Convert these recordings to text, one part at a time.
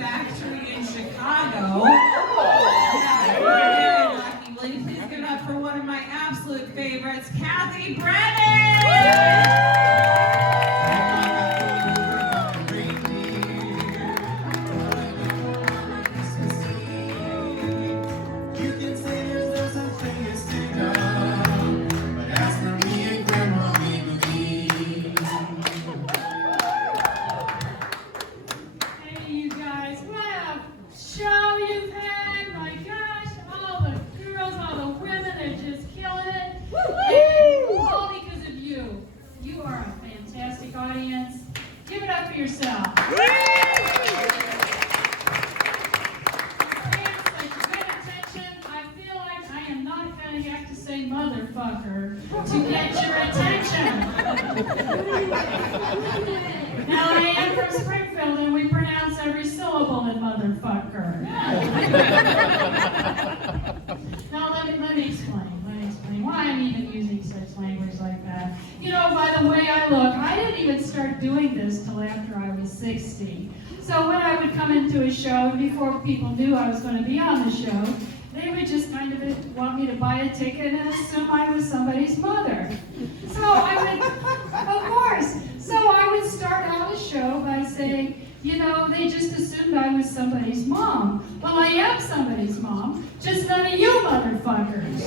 factory in Chicago. Yeah, we're very lucky. Will you please give it up for one of my absolute favorites, Kathy Brennan! Audience, give it up for yourself. Pay such good attention. I feel like I am not going to have to say motherfucker to get your attention. Now I am from Springfield and we pronounce every syllable in motherfucker. Now let me explain why I'm even using such language like that. You know, by the way I look, I didn't even start doing this till after I was 60. So when I would come into a show, before people knew I was going to be on the show, they would just kind of want me to buy a ticket and assume I was somebody's mother. So I would, of course, so I would start out a show by saying, you know, they just assumed I was somebody's mom. Well, I am somebody's mom, just none of you motherfuckers.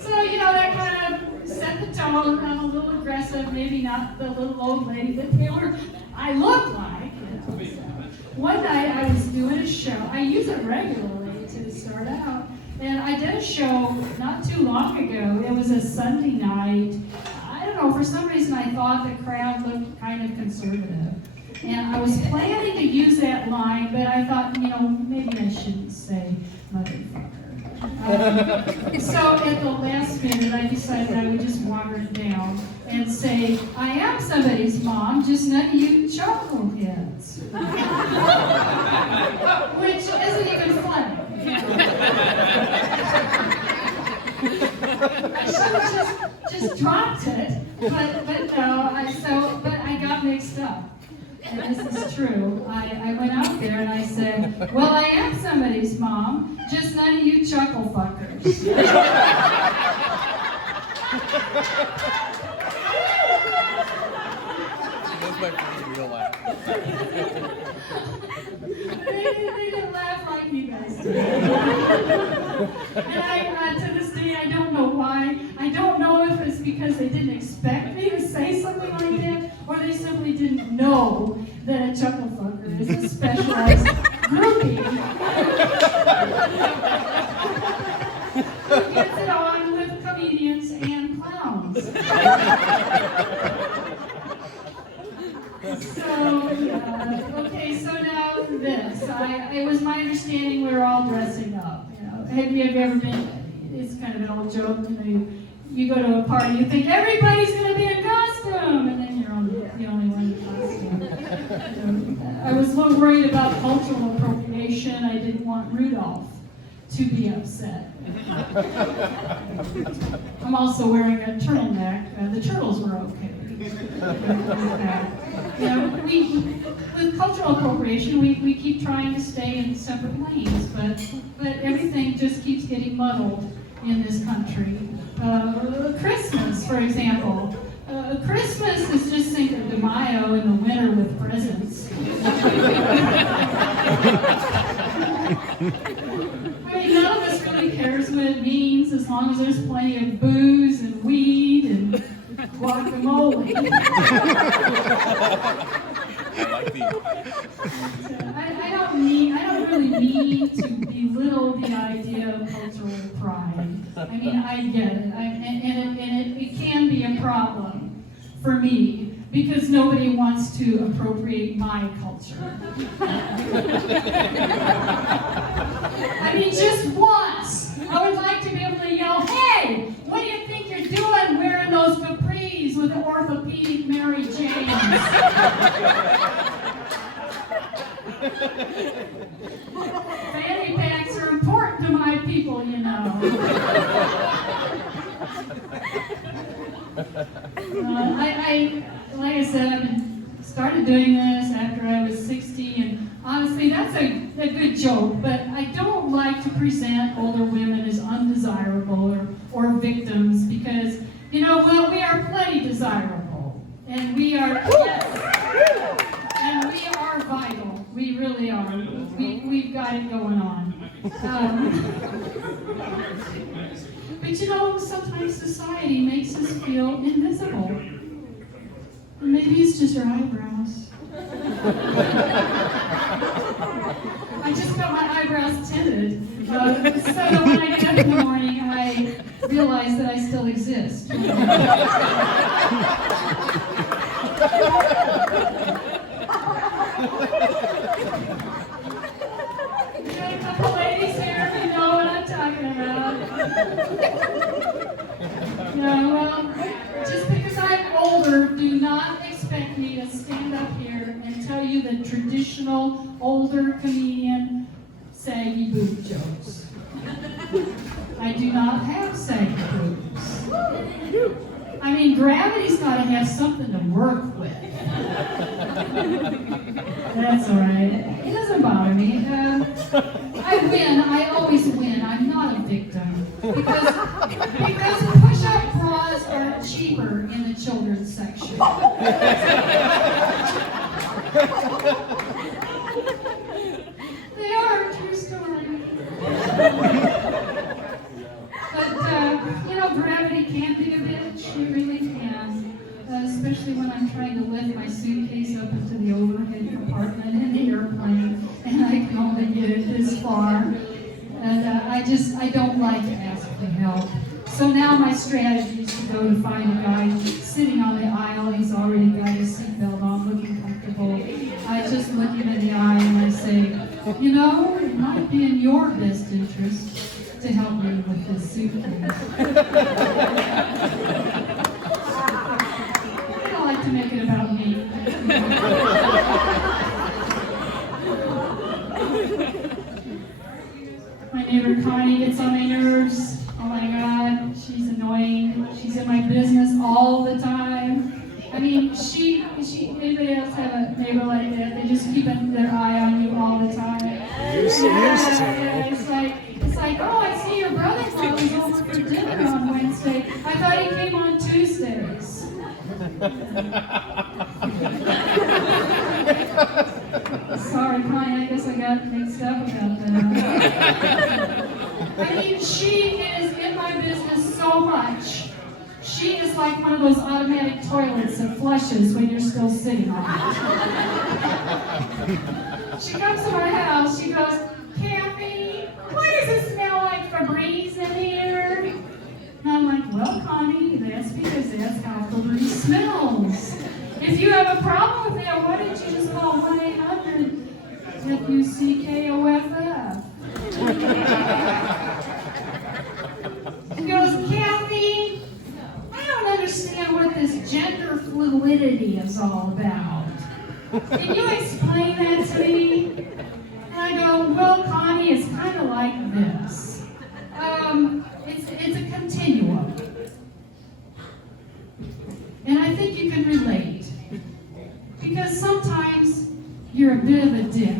So, you know, that kind of set the tone. I'm a little aggressive, maybe not the little old lady that I look like. You know. One night I was doing a show. I use it regularly to start out. And I did a show not too long ago. It was a Sunday night. I don't know, for some reason I thought the crowd looked kind of conservative. And I was planning to use that line, but I thought, you know, maybe I shouldn't say motherfucker. So at the last minute, I decided I would just water it down and say, I am somebody's mom, just none of you chuckleheads. Which isn't even funny. I should have just dropped it, but no, I got mixed up. And this is true. I went out there and I said, well, I am somebody's mom, just none of you chuckle fuckers. That's my funny real laugh. They didn't laugh like you guys did. And to this day, I don't know why. I don't know if it's because they didn't expect me to say something like that, or they simply didn't know that a chuckle fucker is a specialized groupie who gets it on with comedians and clowns. So, okay, so now this. It was my understanding we were all dressing up. You know, have you ever been? It's kind of an old joke. You go to a party, you think everybody's going to be in costume, and then you're the only one in costume. I was a little worried about cultural appropriation. I didn't want Rudolph to be upset. I'm also wearing a turtleneck. The turtles were okay. You know, with cultural appropriation, we keep trying to stay in separate lanes, but everything just keeps getting muddled in this country. Christmas, for example. Christmas is just Cinco de Mayo in the winter with presents. I mean, none of us really cares what it means as long as there's plenty of booze and weed and guacamole. I don't really mean to belittle the idea of cultural pride. I mean, I get it, and it can be a problem for me because nobody wants to appropriate my culture. I mean, just once, I would like to be able to yell, "Hey, what do you think you're doing wearing those capris with the orthopedic Mary Janes?" Fanny packs are important to my people, you know. Like I said, I've been started doing this after I was 60, and honestly, that's a good joke, but I don't like to present older women as undesirable or victims because, you know what, we are plenty desirable, and we are, yes, and we are vital. We really are. We've got it going on. But you know, sometimes society makes us feel invisible. And maybe it's just your eyebrows. I just got my eyebrows tinted, so that when I get up in the morning, I realize that I still exist. We got a couple ladies here who know what I'm talking about. Yeah, well, just because I'm older, do not expect me to stand up here and tell you the traditional older comedian saggy boob jokes. I do not have saggy boobs. I mean, gravity's got to have something to work with. That's all right. It doesn't bother me. I win. I always win. I'm not a victim. Because push-up bras are cheaper in the children's section. They are, true story. But, you know, gravity can be a bitch. It really can. Especially when I'm trying to lift my suitcase up into the overhead compartment in the airplane, and I can only get it this far. And I don't like to ask for help. So now my strategy is to go to find a guy sitting on the aisle. He's already got his seatbelt on, looking comfortable. I just look him in the eye and I say, you know, it might be in your best interest to help me with this suitcase. I don't like to make it about me. My neighbor Connie gets on my nerves. Oh my God, she's annoying. She's in my business all the time. I mean, anybody else have a neighbor like that? They just keep their eye on you all the time. Used to. It's like, oh, I see your brother-in-law was over for dinner on Wednesday. I thought he came on Tuesdays. Sorry, Connie, I guess I got mixed up about that. I mean, she is in my business so much. She is like one of those automatic toilets that flushes when you're still sitting on it. She comes to my house, she goes, Kathy, why does it smell like Febreze in here? And I'm like, well, Connie, that's because that's how Febreze smells. If you have a problem with that, why don't you just call 1-800-FUCKOFF? She goes, Kathy, I don't understand what this gender fluidity is all about. Can you explain that to me? And I go, well, Connie, it's kind of like this. It's a continuum. And I think you can relate. Because sometimes you're a bit of a dick.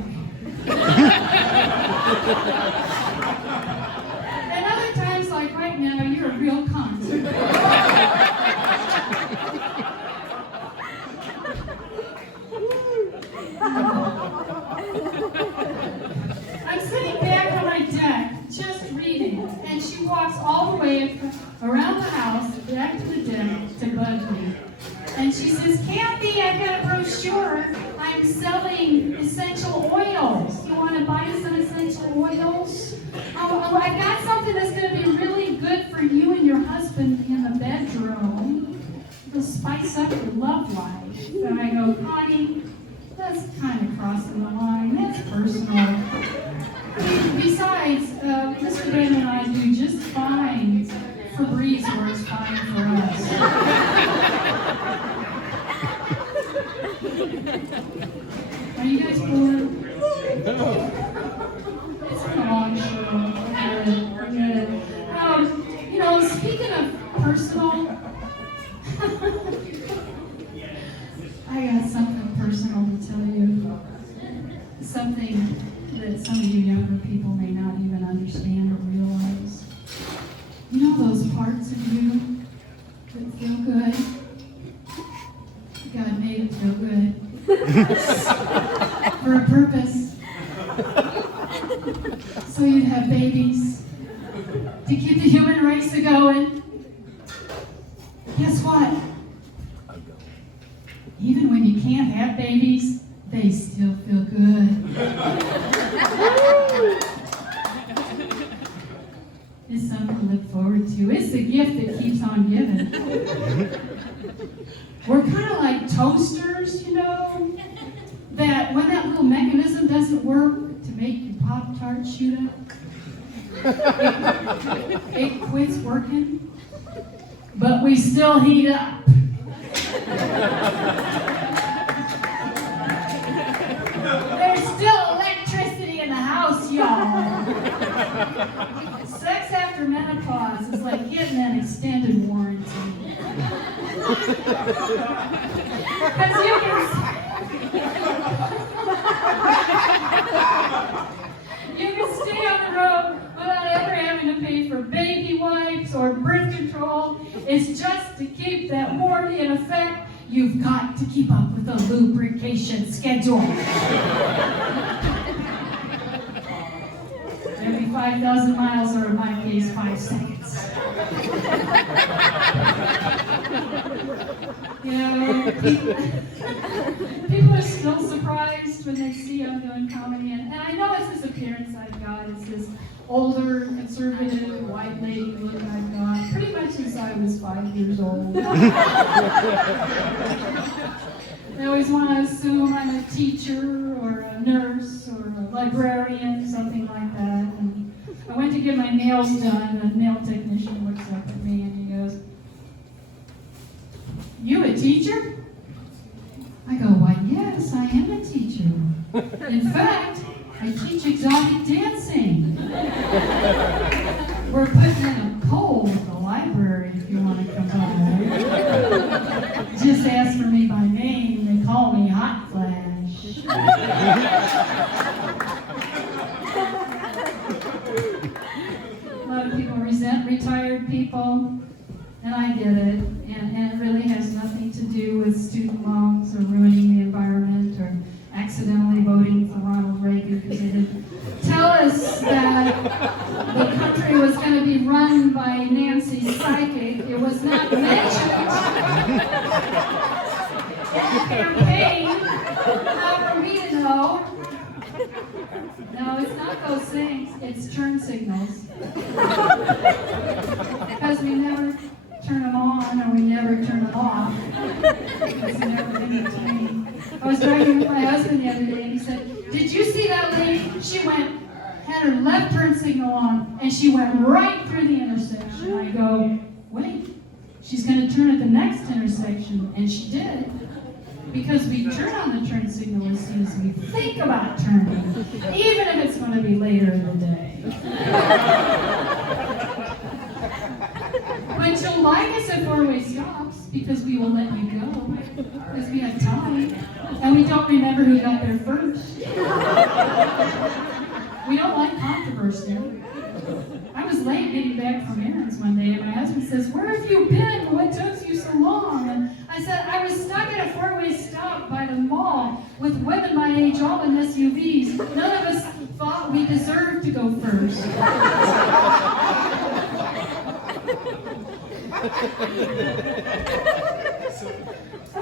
And other times, like right now, you're a real cunt. I'm sitting back on my deck, just reading, and she walks all the way around the house, back to the deck to bug me. And she says, Kathy, I've got a brochure. I'm selling essential oils. You want to buy some essential oils? Oh, I've got something that's going to be really good for you and your husband in the bedroom. It'll spice up your love life. And I go, Connie, that's kind of crossing the line. That's personal. Besides, Mr. Ben and I do just fine. Febreze works fine for us. Are you guys bored? It's been a long show. We're good. You know, speaking of personal, I got something personal parts of you that feel good. God made it feel good. For a purpose. So you'd have babies to keep the human race a-going. Guess what? Even when you can't have babies, they still feel good. It's something to look forward to. It's the gift that keeps on giving. We're kind of like toasters, you know, that when that little mechanism doesn't work to make your Pop-Tart shoot up, it quits working, but we still heat up. There's still electricity in the house, y'all. Sex after menopause is like getting an extended warranty. Because you can stay on the road without ever having to pay for baby wipes or birth control. It's just to keep that warranty in effect. You've got to keep up with the lubrication schedule. Every 5,000 miles, or in my case, 5 seconds. You know, people are still surprised when they see I'm doing comedy, and I know it's this appearance I've got. It's this older, conservative, white lady look I've got, pretty much since I was 5 years old. They always want to assume I'm a teacher or a nurse or a librarian, something like that. And I went to get my nails done, and the nail technician looks up at me and he goes, "You a teacher?" I go, "Why, yes, I am a teacher. In fact, I teach exotic dancing. We're putting in a poll at the library if you want to come by. Just ask for me by name. They call me Hot Flash." A lot of people resent retired people, and I get it. And it really has nothing to do with student loans or ruining the environment or accidentally voting for Ronald Reagan, because they didn't tell us that the country was going to be run by Nancy Psychic. It was not mentioned in the campaign. How are we to know? No, it's not those things. It's turn signals. Because we never turn them on or we never turn them off. It's never in between. I was driving with my husband the other day and he said, "Did you see that lady? She had her left turn signal on and she went right through the intersection." I go, "Wait, she's going to turn at the next intersection." And she did. Because we turn on the turn signal as soon as we think about turning, even if it's going to be later in the day. But you'll like us at four-way stops because we will let you go, because we have time, and we don't remember who got there first. We don't like controversy. I was late getting back from errands one day, and my husband says, "Where have you been? What took you so long?" And I said, "I was stuck at a four-way stop by the mall with women my age, all in SUVs. None of us thought we deserved to go first."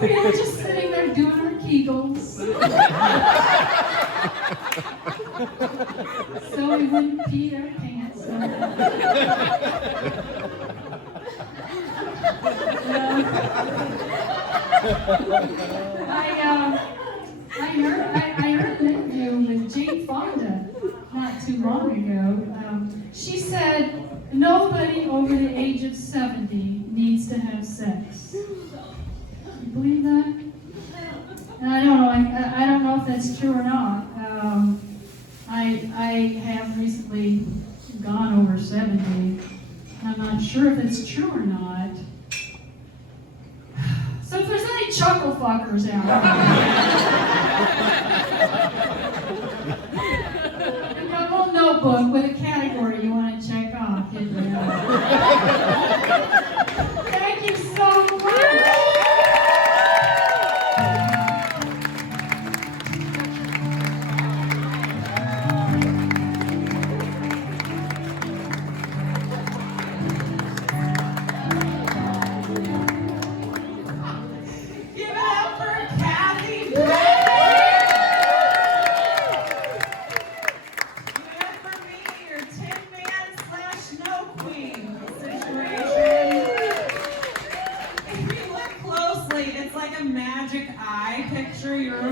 We were just sitting there doing our Kegels. So we wouldn't pee our pants. I heard an interview with Jane Fonda not too long ago. She said nobody over the age of 70 needs to have sex. You believe that? And I don't know if that's true or not. I have recently gone over 70. I'm not sure if it's true or not. So if there's any chuckle fuckers out there,